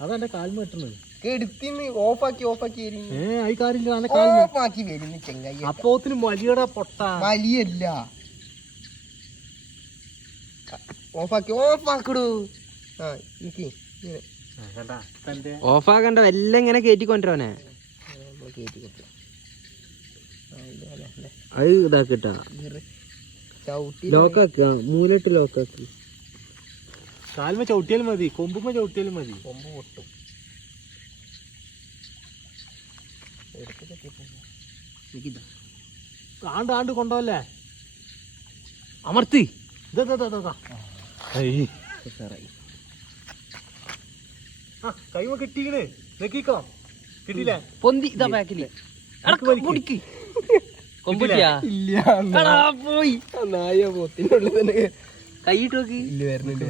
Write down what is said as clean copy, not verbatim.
അതെന്റെ കാൽമ കിട്ടുന്നത് അപ്പോത്തിന് വലിയടാ പൊട്ട വലിയല്ല ഓഫാക്കണ്ട എല്ലാം ഇങ്ങനെ കേറ്റിക്കൊണ്ടിരവനെ അത് ഇതാക്കിട്ടാ ലോക്കാക്കുക മൂലിട്ട് ലോക്കാക്കി കാൽമ ചവിട്ടിയാലും മതി കൊമ്പുമ്പോ ചവിട്ടിയാലും മതി കൊമ്പ് പൊട്ടും ആണ്ട് കൊണ്ടോല്ലേ അമർത്തി കൈമ കിട്ടീക്കണ് നെക്കിക്കോ കിട്ടിയില്ലേ പൊന്തി ഇതാ ബാക്കില് പോയി നായ പോത്തിനുള്ളിൽ തന്നെ കൈയിട്ട് നോക്കി വരുന്നുണ്ട്